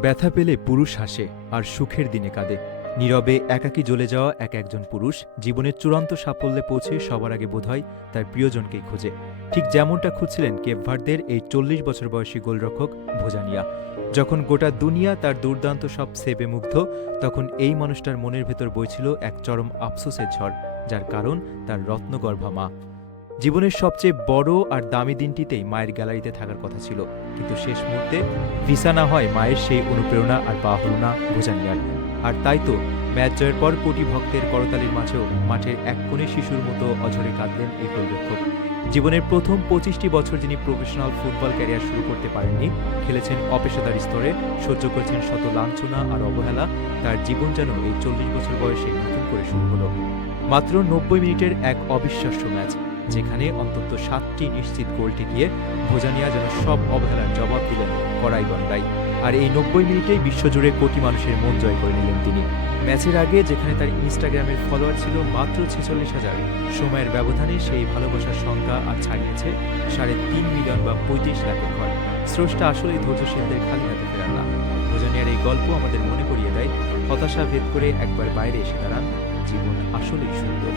ব্যথা পেলে পুরুষ হাসে আর সুখের দিনে কাঁদে। নীরবে একাকী জ্বলে যাওয়া একজন পুরুষ জীবনের চূড়ান্ত সাফল্যে পৌঁছে সবার আগে বোধহয় তার প্রিয়জনকেই খোঁজে। ঠিক যেমনটা খুঁজছিলেন কেপ ভার্দের এই ৪০ বছর বয়সী গোলরক্ষক ভোজানিয়া। যখন গোটা দুনিয়া তার দুর্দান্ত সব সেভে মুগ্ধ, তখন এই মানুষটার মনের ভেতর বইছিল এক চরম আফসোসের ঝড়, যার কারণ তার রত্নগর্ভা মা। জীবনের সবচেয়ে বড় আর দামি দিনটিতেই মায়ের গ্যালারিতে থাকার কথা ছিল, কিন্তু শেষ মুহূর্তে ভিসা না হয় মায়ের সেই অনুপ্রেরণা আর পাওয়া হল না ভোজানিয়ার। আর তাই তো ম্যাচ জয়ের পর কোটি ভক্তের করতালির মাঝেও মাঠের এক কোণে শিশুর মতো অঝরে কাঁদলেন এই গোলরক্ষক। জীবনের প্রথম ২৫টি বছর যিনি প্রফেশনাল ফুটবল ক্যারিয়ার শুরু করতে পারেননি, খেলেছেন অপেশাদার স্তরে, সহ্য করেছেন শত লাঞ্ছনা আর অবহেলা, তার জীবন যেন এই ৪০ বছর বয়সে নতুন করে শুরু হলো। মাত্র ৯০ মিনিটের এক অবিশ্বাস্য ম্যাচ, যেখানে অন্তত ৭টি নিশ্চিত গোল ঠেকিয়ে ভোজানিয়া যেন সব অবহেলার জবাব দিলেন কড়াই গন্ডায়। আর এই ৯০ মিনিটেই বিশ্বজুড়ে কোটি মানুষের মন জয় করে নিলেন তিনি। ম্যাচের আগে যেখানে তার ইনস্টাগ্রামের ফলোয়ার ছিল মাত্র ৪৬,০০০, সময়ের ব্যবধানে সেই ভালোবাসার সংখ্যা আর ছাড়িয়েছে ৩.৫ মিলিয়ন বা ৩৫ লাখের ঘর। স্রষ্টা আসলেই ধৈর্যশীলদের খালি হাতে ফেরান না। ভোজানিয়ার এই গল্প আমাদের মনে করিয়ে দেয়, হতাশা ভেদ করে একবার বাইরে এসে দাঁড়ান, জীবন আসলেই সুন্দর।